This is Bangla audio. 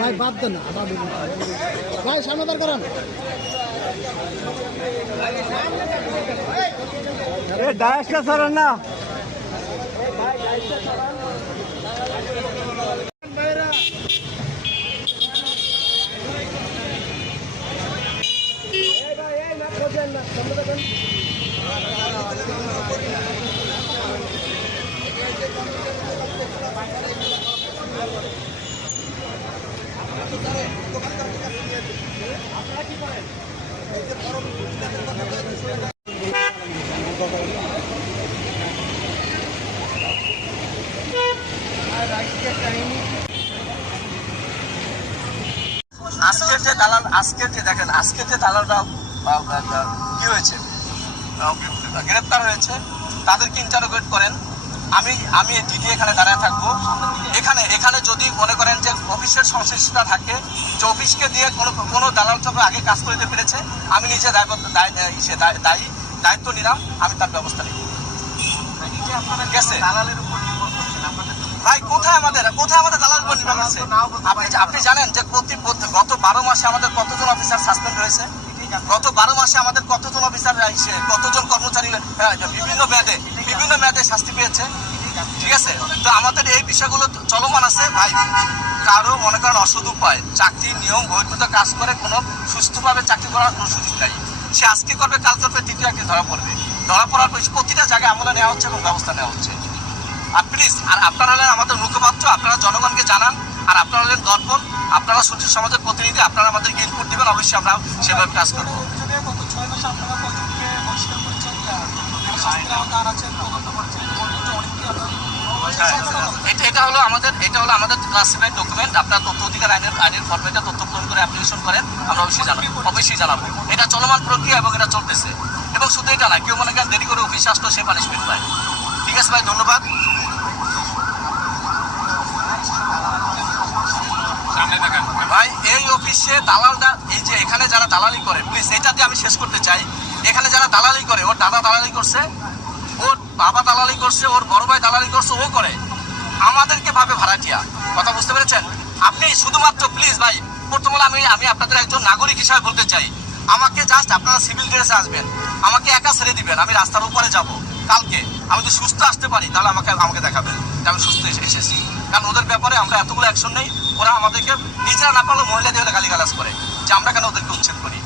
ভাই বাদ দেন না, ভাই সামনে দাঁড় করান। ডায়াসটা সরান না। আজকের যে দেখেন আজকের যে দালালরা কি হয়েছে, গ্রেপ্তার হয়েছে, তাদেরকে ইন্টারোগেট করেন। আমি দিদি এখানে দাঁড়ায় থাকবো। এখানে যদি মনে করেন যে অফিসের সংশ্লিষ্টতা থাকে, যে অফিসকে দিয়ে কোনো দালাল চক্র আগে কাজ করতে পেরেছে, আমি নিজে দায়িত্ব নিলাম, আমি তার ব্যবস্থা নিব। দালালের উপর ভাই কোথায় আমাদের দালাল উপর নির্ভর করছে? আপনি জানেন যে গত 12 মাসে আমাদের কতজন অফিসার সাসপেন্ড হয়েছে? গত 12 মাসে আমাদের কতজন অফিসার, কতজন কর্মচারী বিভিন্ন মেয়াদে শাস্তি পেয়েছে। ঠিক আছে, তো আমাদের এই বিষয়গুলো চলমান আছে ভাই। কারো মনে করেন অসৎ উপায় চাকরির নিয়ম বহির্ভূত কাজ করে কোনো সুস্থভাবে চাকরি করার কোনো সুযোগ নাই। সে আজকে করবে, কাল করবে, তৃতীয় একদিন ধরা পড়বে। ধরা পড়ার পর প্রতিটা জায়গায় আমলে নেওয়া হচ্ছে এবং ব্যবস্থা নেওয়া হচ্ছে। আর প্লিজ, আর আপনারা হলেন আমাদের মুখপাত্র, আপনারা জনগণকে জানান। আর আপনারা হলেন দর্পণ, আপনারা সুশীল সমাজের প্রতিনিধি, আপনারা আমাদেরকে ইনপুট দিবেন, অবশ্যই আমরা সেভাবে কাজ করবো। এটা হলো আমাদের ক্লাসিফাইড ডকুমেন্ট। আপনার তথ্য অধিকার আইনের ফরম্যাটে তথ্য পূরণ করে অ্যাপ্লিকেশন করেন, আমরা অবশ্যই জানাবো। এটা চলমান প্রক্রিয়া এবং এটা চলতেছে। এবং শুধু এটা না, কেউ মনে করেন দেরি করে অফিসে আসলো, সে পানিশমেন্ট পায়। ঠিক আছে ভাই, ধন্যবাদ। ভাই এই অফিসে দালালরা, এই যে এখানে যারা দালালি করে, প্লিজ এটা দিয়ে আমি শেষ করতে চাই। এখানে যারা দালালি করে, ওর দাদা দালালি করছে, ওর বাবা দালালি করছে, ওর বড় ভাই দালালি করছে, ও করে আমাদেরকে ভাবে ভাড়াটিয়া। কথা বুঝতে পেরেছেন? আপনি শুধুমাত্র প্লিজ ভাই, প্রথম হলো আমি আপনাদের একজন নাগরিক হিসাবে বলতে চাই, আমাকে জাস্ট আপনারা সিভিল ড্রেসে আসবেন, আমাকে একা ছেড়ে দিবেন, আমি রাস্তার উপরে যাব কালকে। আমি যদি সুস্থ আসতে পারি তাহলে আমাকে দেখাবেন যে আমি সুস্থ এসেছি। কারণ ওদের ব্যাপারে আমরা এতগুলো অ্যাকশন নেই, ওরা আমাদেরকে নিজেরা না পারলেও মহিলাদের হলে গালিগালাজ করে যে আমরা কেন ওদেরকে উচ্ছেদ করি।